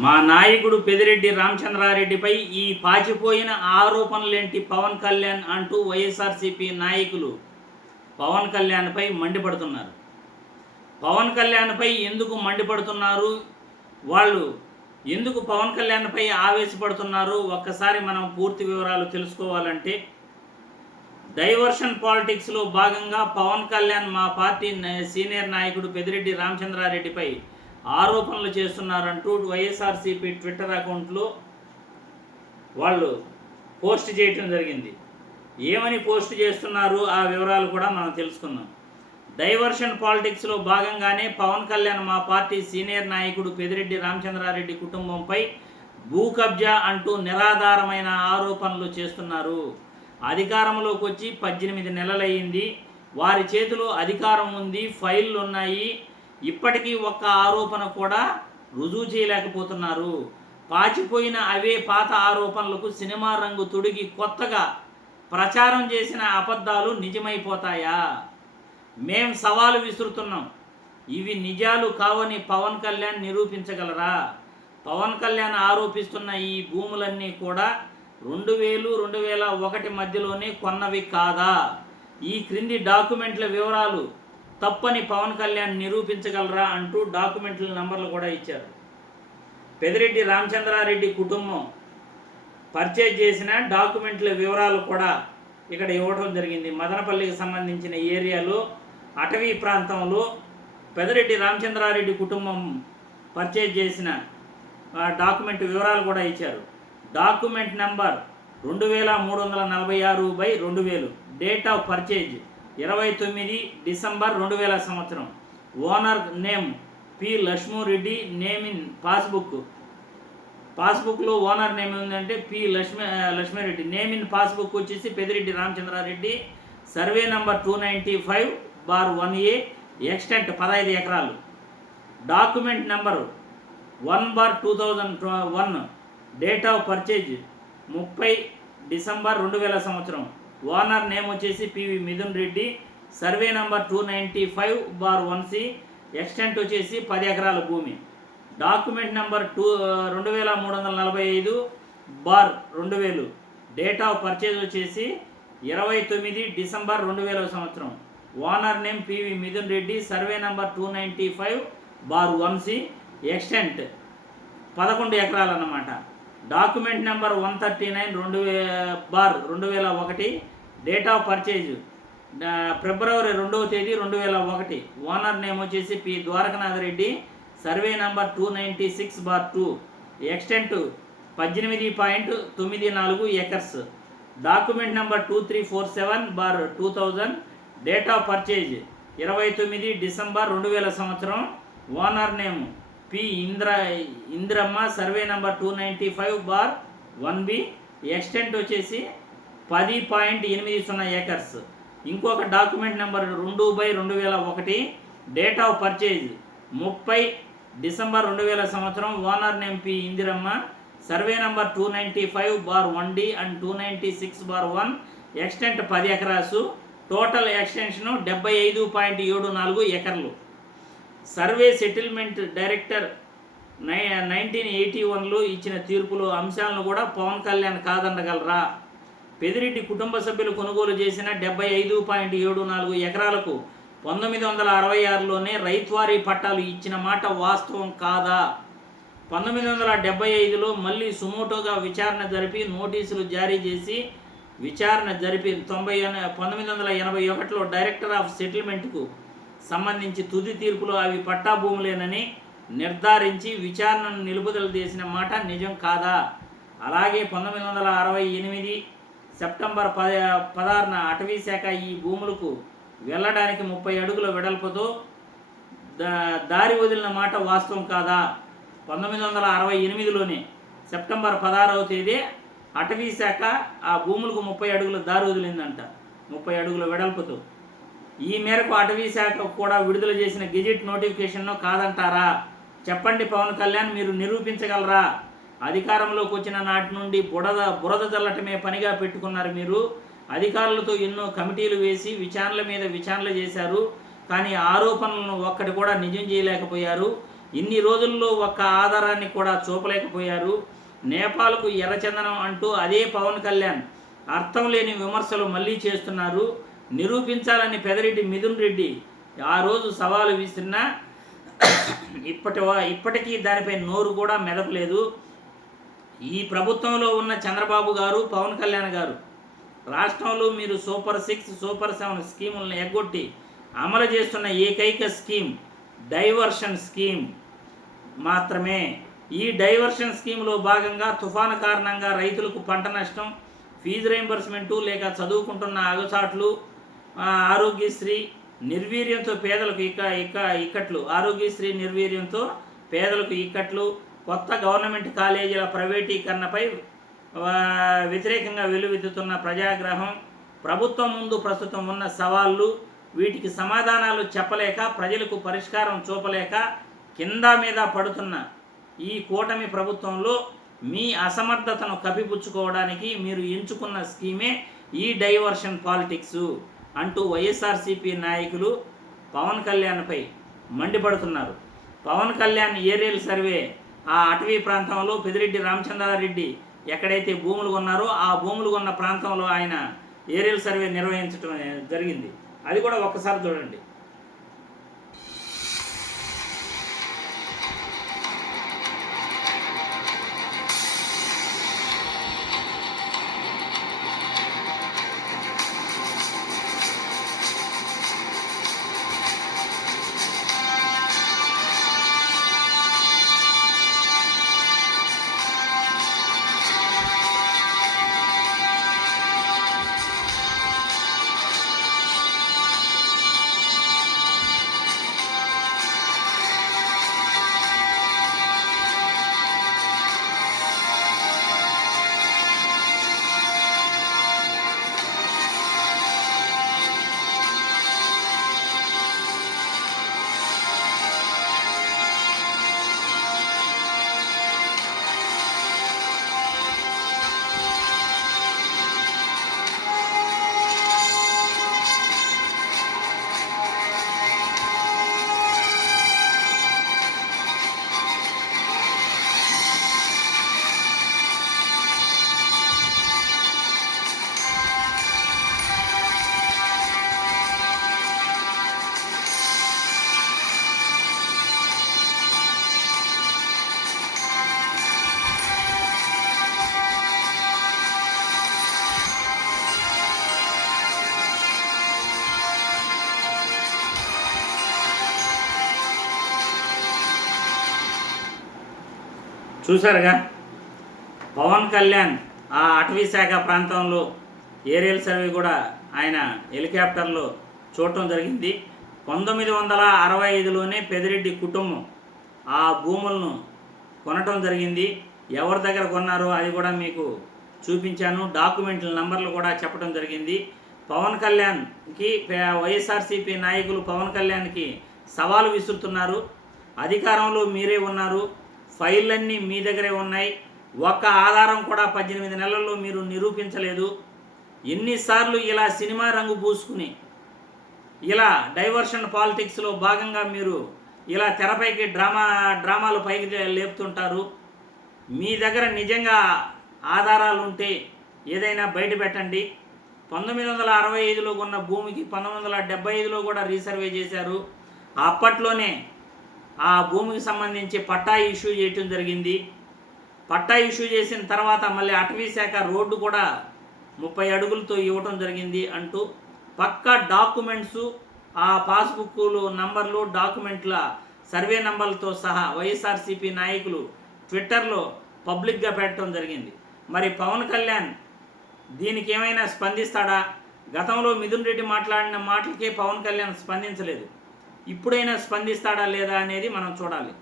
మా నాయకుడు పెదిరెడ్డి రామచంద్రారెడ్డిపై ఈ పాచిపోయిన ఆరోపణలేంటి పవన్ కళ్యాణ్ అంటూ వైఎస్ఆర్సీపీ నాయకులు పవన్ కళ్యాణ్పై మండిపడుతున్నారు. పవన్ కళ్యాణ్పై ఎందుకు మండిపడుతున్నారు? వాళ్ళు ఎందుకు పవన్ కళ్యాణ్పై ఆవేశపడుతున్నారు? ఒక్కసారి మనం పూర్తి వివరాలు తెలుసుకోవాలంటే డైవర్షన్ పాలిటిక్స్లో భాగంగా పవన్ కళ్యాణ్ మా పార్టీ సీనియర్ నాయకుడు పెదిరెడ్డి రామచంద్రారెడ్డిపై ఆరోపణలు చేస్తున్నారంటూ వైఎస్ఆర్సీపీ ట్విట్టర్ అకౌంట్లో వాళ్ళు పోస్ట్ చేయటం జరిగింది. ఏమని పోస్ట్ చేస్తున్నారు? ఆ వివరాలు కూడా మనం తెలుసుకుందాం. డైవర్షన్ పాలిటిక్స్లో భాగంగానే పవన్ కళ్యాణ్ మా పార్టీ సీనియర్ నాయకుడు పెదిరెడ్డి రామచంద్రారెడ్డి కుటుంబంపై భూ కబ్జా అంటూ నిరాధారమైన ఆరోపణలు చేస్తున్నారు. అధికారంలోకి వచ్చి పద్దెనిమిది నెలలయ్యింది. వారి చేతిలో అధికారం ఉంది ఫైళ్ళు ఉన్నాయి ఇప్పటికీ ఒక్క ఆరోపణ కూడా రుజువు చేయలేకపోతున్నారు. పాచిపోయిన అవే పాత ఆరోపణలకు సినిమా రంగు తొడిగి కొత్తగా ప్రచారం చేసిన అబద్ధాలు నిజమైపోతాయా? మేం సవాలు విసురుతున్నాం. ఇవి నిజాలు కావని పవన్ కళ్యాణ్ నిరూపించగలరా? పవన్ కళ్యాణ్ ఆరోపిస్తున్న ఈ భూములన్నీ కూడా రెండు వేలు రెండు వేల ఒకటి మధ్యలోనే కొన్నవి కాదా? ఈ క్రింది డాక్యుమెంట్ల వివరాలు తప్పని పవన్ కళ్యాణ్ నిరూపించగలరా అంటూ డాక్యుమెంట్ల నంబర్లు కూడా ఇచ్చారు. పెదిరెడ్డి రామచంద్రారెడ్డి కుటుంబం పర్చేజ్ చేసిన డాక్యుమెంట్ల వివరాలు కూడా ఇక్కడ ఇవ్వడం జరిగింది. మదనపల్లికి సంబంధించిన ఏరియాలో అటవీ ప్రాంతంలో పెదిరెడ్డి రామచంద్రారెడ్డి కుటుంబం పర్చేజ్ చేసిన డాక్యుమెంట్ వివరాలు కూడా ఇచ్చారు. డాక్యుమెంట్ నెంబర్ రెండు వేల మూడు వందల నలభై ఆరు బై రెండు వేలు. డేట్ ఆఫ్ పర్చేజ్ ఇరవై తొమ్మిది డిసెంబర్ రెండు వేల సంవత్సరం. Owner name P Lakshmureddy name in passbook. పాస్బుక్లో ఓనర్ నేమ్ ఏంటంటే P Lakshmi Lakshmireddy. Name in passbook వచ్చేసి Pedireddy Ramachandrareddy. Survey number two ninety five bar one A extent పదహైదు ఎకరాలు. Document number one bar two thousand one. Date of purchase ముప్పై December రెండు వేల సంవత్సరం. Owner name వచ్చేసి PV Mithun Reddy. Survey number two ninety five bar one C. Extent వచ్చేసి పది ఎకరాల భూమి. డాక్యుమెంట్ నెంబర్ టూ రెండు వేల మూడు వందల నలభై ఐదు బార్ రెండు వేలు. డేట్ ఆఫ్ పర్చేజ్ వచ్చేసి ఇరవై తొమ్మిది డిసెంబర్ రెండు వేల సంవత్సరం. Owner name PV Mithun Reddy. Survey number two ninety five bar one C. Extent పదకొండు ఎకరాలు అన్నమాట document number one thirty nine రెండు వే బార్ రెండు వేల ఒకటి. డేట్ ఆఫ్ పర్చేజ్ ఫిబ్రవరి రెండవ తేదీ రెండు వేల ఒకటి. ఓనర్ నేమ్ వచ్చేసి P Dwarakanatha Reddy. Survey number two ninety six bar two extent పద్దెనిమిది పాయింట్ తొమ్మిది నాలుగు acres document number two three four seven bar two thousand date of purchase ఇరవై తొమ్మిది డిసెంబర్ రెండు వేల సంవత్సరం. Owner name P Indra Indramma. Survey number two ninety five bar one B extent వచ్చేసి పది పాయింట్ ఎనిమిది సున్నా ఏకర్స్. ఇంకొక డాక్యుమెంట్ నెంబర్ రెండు బై రెండు వేల ఒకటి డేట్ ఆఫ్ పర్చేజ్ ముప్పై డిసెంబర్ రెండు వేల సంవత్సరం owner MP Indiramma survey number two ninety five bar one D and two ninety six bar one extent పది ఎకరాసు టోటల్ ఎక్స్టెన్షన్ డెబ్బై ఐదు పాయింట్ ఏడు నాలుగు ఎకర్లు. సర్వే సెటిల్మెంట్ డైరెక్టర్ నై నైన్టీన్ ఎయిటీ వన్లో ఇచ్చిన తీర్పులో అంశాలను కూడా పవన్ కళ్యాణ్ కాదండగలరా పెదిరెడ్డి కుటుంబ సభ్యులు కొనుగోలు చేసిన డెబ్బై ఐదు పాయింట్ ఏడు నాలుగు ఎకరాలకు పంతొమ్మిది వందల అరవై ఆరులోనే రైత్వారీ పట్టాలు ఇచ్చిన మాట వాస్తవం కాదా? పంతొమ్మిది వందల డెబ్బై ఐదులో మళ్ళీ సుమోటోగా విచారణ జరిపి నోటీసులు జారీ చేసి విచారణ జరిపి తొంభై పంతొమ్మిది వందల ఎనభై ఒకటిలో డైరెక్టర్ ఆఫ్ సెటిల్మెంట్కు సంబంధించి తుది తీర్పులో అవి పట్టా భూములేనని నిర్ధారించి విచారణను నిలుపుదల చేసిన మాట నిజం కాదా? అలాగే పంతొమ్మిది వందల అరవై ఎనిమిది సెప్టెంబర్ పద పదహారున అటవీ శాఖ ఈ భూములకు వెళ్ళడానికి ముప్పై అడుగుల వెడల్పుతో దారి వదిలిన మాట వాస్తవం కాదా? పంతొమ్మిది వందల అరవై ఎనిమిదిలోనే సెప్టెంబర్ పదహారవ తేదీ అటవీ శాఖ ఆ భూములకు ముప్పై అడుగుల దారి వదిలిందంట. ముప్పై అడుగుల వెడల్పుతో. ఈ మేరకు అటవీ శాఖ కూడా విడుదల చేసిన గెజిట్ నోటిఫికేషన్ను కాదంటారా? చెప్పండి పవన్ కళ్యాణ్ మీరు నిరూపించగలరా? అధికారంలోకి వచ్చిన నాటి నుండి బురద బురద చల్లటమే పనిగా పెట్టుకున్నారు మీరు. అధికారులతో ఎన్నో కమిటీలు వేసి విచారణల మీద విచారణలు చేశారు. కానీ ఆరోపణలను ఒక్కటి కూడా నిజం చేయలేకపోయారు. ఇన్ని రోజుల్లో ఒక్క ఆధారాన్ని కూడా చూపలేకపోయారు. నేపాల్కు ఎర్రచందనం అంటూ అదే పవన్ కళ్యాణ్ అర్థం లేని విమర్శలు మళ్ళీ చేస్తున్నారు. నిరూపించాలని పెదరెడ్డి మిథున్ రెడ్డి ఆ రోజు సవాలు విసిరినా ఇప్పటి ఇప్పటికీ దానిపై నోరు కూడా మెదపలేదు. ఈ ప్రభుత్వంలో ఉన్న చంద్రబాబు గారు పవన్ కళ్యాణ్ గారు రాష్ట్రంలో మీరు సూపర్ సిక్స్ సూపర్ సెవెన్ స్కీములను ఎగ్గొట్టి అమలు చేస్తున్న ఏకైక స్కీమ్ డైవర్షన్ స్కీమ్ మాత్రమే. ఈ డైవర్షన్ స్కీమ్లో భాగంగా తుఫాను కారణంగా రైతులకు పంట నష్టం ఫీజు రీంబర్స్మెంటు లేక చదువుకుంటున్న అగచాట్లు ఆరోగ్యశ్రీ నిర్వీర్యంతో పేదలకు ఇక ఇక ఇక్కట్లు ఆరోగ్యశ్రీ నిర్వీర్యంతో పేదలకు ఇక్కట్లు కొత్త గవర్నమెంట్ కాలేజీల ప్రైవేటీకరణపై వ్యతిరేకంగా వెలువెత్తుతున్న ప్రజాగ్రహం ప్రభుత్వం ముందు ప్రస్తుతం ఉన్న సవాళ్ళు వీటికి సమాధానాలు చెప్పలేక ప్రజలకు పరిష్కారం చూపలేక కింద మీద పడుతున్న ఈ కూటమి ప్రభుత్వంలో మీ అసమర్థతను కప్పిపుచ్చుకోవడానికి మీరు ఎంచుకున్న స్కీమే ఈ డైవర్షన్ పాలిటిక్స్ అంటూ వైఎస్ఆర్సీపీ నాయకులు పవన్ కళ్యాణ్పై మండిపడుతున్నారు. పవన్ కళ్యాణ్ ఏరియల్ సర్వే ఆ అటవీ ప్రాంతంలో పెదిరెడ్డి రామచంద్రారెడ్డి ఎక్కడైతే భూములు కొన్నారో ఆ భూములు కొన్న ప్రాంతంలో ఆయన ఏరియల్ సర్వే నిర్వహించడం జరిగింది. అది కూడా ఒక్కసారి చూడండి. చూశారుగా? పవన్ కళ్యాణ్ ఆ అటవీ శాఖ ప్రాంతంలో ఏరియల్ సర్వే కూడా ఆయన హెలికాప్టర్లో చూడటం జరిగింది. పంతొమ్మిది వందల అరవై ఐదులోనే పెదిరెడ్డి కుటుంబం ఆ భూములను కొనటం జరిగింది. ఎవరి దగ్గర కొన్నారో అది కూడా మీకు చూపించాను. డాక్యుమెంట్ల నంబర్లు కూడా చెప్పడం జరిగింది. పవన్ కళ్యాణ్కి వైఎస్ఆర్సీపీ నాయకులు పవన్ కళ్యాణ్కి సవాలు విసురుతున్నారు. అధికారంలో మీరే ఉన్నారు. ఫైళ్ళన్నీ మీ దగ్గరే ఉన్నాయి. ఒక్క ఆధారం కూడా పద్దెనిమిది నెలల్లో మీరు నిరూపించలేదు. ఎన్నిసార్లు ఇలా సినిమా రంగు పూసుకుని ఇలా డైవర్షన్ పాలిటిక్స్లో భాగంగా మీరు ఇలా తెరపైకి డ్రామా డ్రామాలు పైకి లేపుతుంటారు. మీ దగ్గర నిజంగా ఆధారాలు ఉంటే ఏదైనా బయట పెట్టండి. పంతొమ్మిది వందల అరవై ఐదులో కొన్న భూమికి పంతొమ్మిది వందల డెబ్బై ఐదులో కూడా రీసర్వే చేశారు. అప్పట్లోనే ఆ భూమికి సంబంధించి పట్టా ఇష్యూ చేయటం జరిగింది. పట్టా ఇష్యూ చేసిన తర్వాత మళ్ళీ అటవీ శాఖ రోడ్డు కూడా ముప్పై అడుగులతో ఇవ్వటం జరిగింది అంటూ పక్కా డాక్యుమెంట్స్ ఆ పాస్బుక్లు నంబర్లు డాక్యుమెంట్ల సర్వే నంబర్లతో సహా వైఎస్ఆర్సీపీ నాయకులు ట్విట్టర్లో పబ్లిక్గా పెట్టడం జరిగింది. మరి పవన్ కళ్యాణ్ దీనికి ఏమైనా స్పందిస్తాడా? గతంలో మిథున్ రెడ్డి మాట్లాడిన మాటలకే పవన్ కళ్యాణ్ స్పందించలేదు. ఇప్పుడైనా స్పందిస్తాడా లేదా అనేది మనం చూడాలి.